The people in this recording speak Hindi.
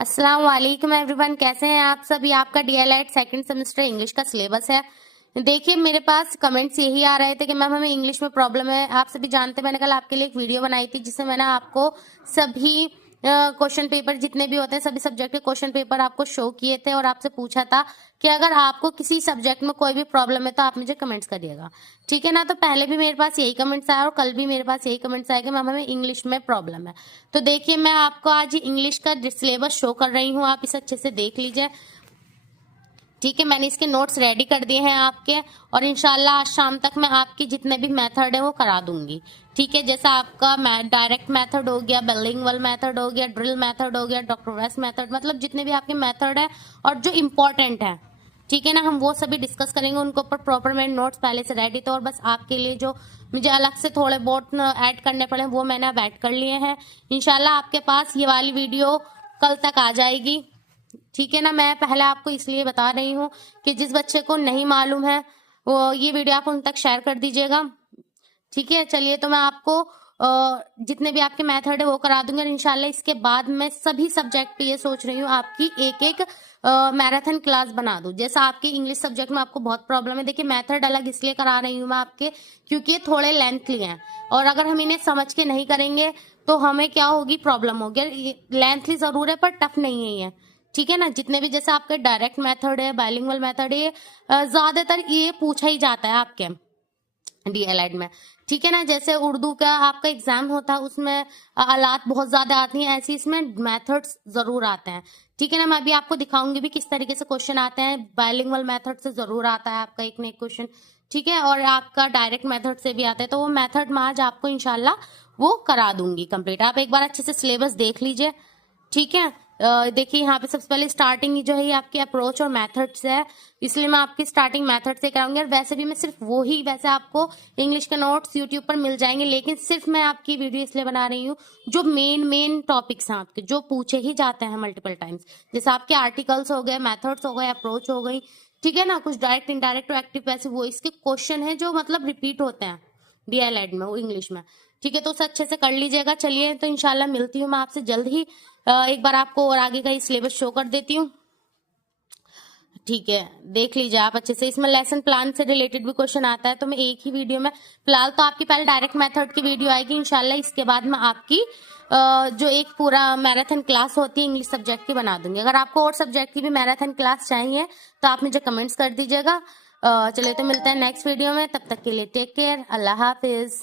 अस्सलाम वालेकुम एवरीवन, कैसे हैं आप सभी। आपका डीएलएड सेकंड सेमेस्टर इंग्लिश का सिलेबस है। देखिए मेरे पास कमेंट्स यही आ रहे थे कि मैम हमें इंग्लिश में प्रॉब्लम है। आप सभी जानते हैं मैंने कल आपके लिए एक वीडियो बनाई थी जिसमें मैंने आपको सभी क्वेश्चन पेपर जितने भी होते हैं सभी सब्जेक्ट के क्वेश्चन पेपर आपको शो किए थे और आपसे पूछा था कि अगर आपको किसी सब्जेक्ट में कोई भी प्रॉब्लम है तो आप मुझे कमेंट्स करिएगा, ठीक है ना। तो पहले भी मेरे पास यही कमेंट्स आया और कल भी मेरे पास यही कमेंट्स आए कि मैम हमें इंग्लिश में प्रॉब्लम है। तो देखिए मैं आपको आज इंग्लिश का सिलेबस शो कर रही हूँ, आप इसे अच्छे से देख लीजिए, ठीक है। मैंने इसके नोट्स रेडी कर दिए हैं आपके और इंशाल्लाह आज शाम तक मैं आपके जितने भी मेथड है वो करा दूंगी, ठीक है। जैसा आपका डायरेक्ट मेथड हो गया, बिलिंगुअल मेथड हो गया, ड्रिल मेथड हो गया, डॉक्टर वेस्ट मेथड, मतलब जितने भी आपके मेथड है और जो इम्पोर्टेंट है, ठीक है ना, हम वो सभी डिस्कस करेंगे। उनके ऊपर प्रॉपर मैंने नोट्स पहले से रेडी थे और बस आपके लिए जो मुझे अलग से थोड़े बहुत ऐड करने पड़े वो मैंने अब ऐड कर लिए हैं। इंशाल्लाह आपके पास ये वाली वीडियो कल तक आ जाएगी, ठीक है ना। मैं पहले आपको इसलिए बता रही हूँ कि जिस बच्चे को नहीं मालूम है वो ये वीडियो आप उन तक शेयर कर दीजिएगा, ठीक है। चलिए तो मैं आपको जितने भी आपके मेथड है वो करा दूंगी और इंशाल्लाह इसके बाद मैं सभी सब्जेक्ट पे ये सोच रही हूँ आपकी एक एक मैराथन क्लास बना दूं। जैसा आपके इंग्लिश सब्जेक्ट में आपको बहुत प्रॉब्लम है, देखिए मेथड अलग इसलिए करा रही हूँ मैं आपके क्योंकि ये थोड़े लेंथली हैं और अगर हम इन्हें समझ के नहीं करेंगे तो हमें क्या होगी, प्रॉब्लम होगी। लेंथली जरूर है पर टफ नहीं है, ठीक है ना। जितने भी जैसे आपके डायरेक्ट मेथड है, बाइलिंगुअल मेथड है, ज्यादातर ये पूछा ही जाता है आपके डीएलएड में, ठीक है ना। जैसे उर्दू का आपका एग्जाम होता है उसमें आलात बहुत ज्यादा आती हैं, ऐसी इसमें मेथड्स जरूर आते हैं, ठीक है ना। मैं अभी आपको दिखाऊंगी भी किस तरीके से क्वेश्चन आते हैं। बाइलिंगुअल मेथड से जरूर आता है आपका एक न एक क्वेश्चन, ठीक है, और आपका डायरेक्ट मेथड से भी आता है। तो वो मेथड मैं आज आपको इंशाल्लाह वो करा दूंगी कंप्लीट। आप एक बार अच्छे से सिलेबस देख लीजिए, ठीक है। देखिए यहाँ पे सबसे पहले स्टार्टिंग जो है ये आपकी अप्रोच और मेथड्स है, इसलिए मैं आपकी स्टार्टिंग मेथड से कराऊंगी। और वैसे भी मैं सिर्फ वो ही, वैसे आपको इंग्लिश के नोट्स यूट्यूब पर मिल जाएंगे, लेकिन सिर्फ मैं आपकी वीडियो इसलिए बना रही हूँ जो मेन टॉपिक्स हैं आपके जो पूछे ही जाते हैं मल्टीपल टाइम्स, जैसे आपके आर्टिकल्स हो गए, मेथड्स हो गए, अप्रोच हो गई, ठीक है ना। कुछ डायरेक्ट इनडायरेक्ट एक्टिव पैसिव वो इसके क्वेश्चन है जो मतलब रिपीट होते हैं डीएलएड में, वो इंग्लिश में, ठीक है। तो उसे अच्छे से कर लीजिएगा। चलिए तो इंशाल्लाह मिलती हूँ मैं आपसे जल्द ही। एक बार आपको और आगे का ही सिलेबस शो कर देती हूँ, ठीक है। देख लीजिए आप अच्छे से, इसमें लेसन प्लान से रिलेटेड भी क्वेश्चन आता है। तो मैं एक ही वीडियो में फिलहाल तो आपकी पहले डायरेक्ट मेथड की वीडियो आएगी इंशाल्लाह, इसके बाद मैं आपकी जो एक पूरा मैराथन क्लास होती है इंग्लिश सब्जेक्ट की बना दूंगी। अगर आपको और सब्जेक्ट की भी मैराथन क्लास चाहिए तो आप मुझे कमेंट्स कर दीजिएगा। चलिए तो मिलते हैं नेक्स्ट वीडियो में, तब तक के लिए टेक केयर, अल्लाह हाफिज।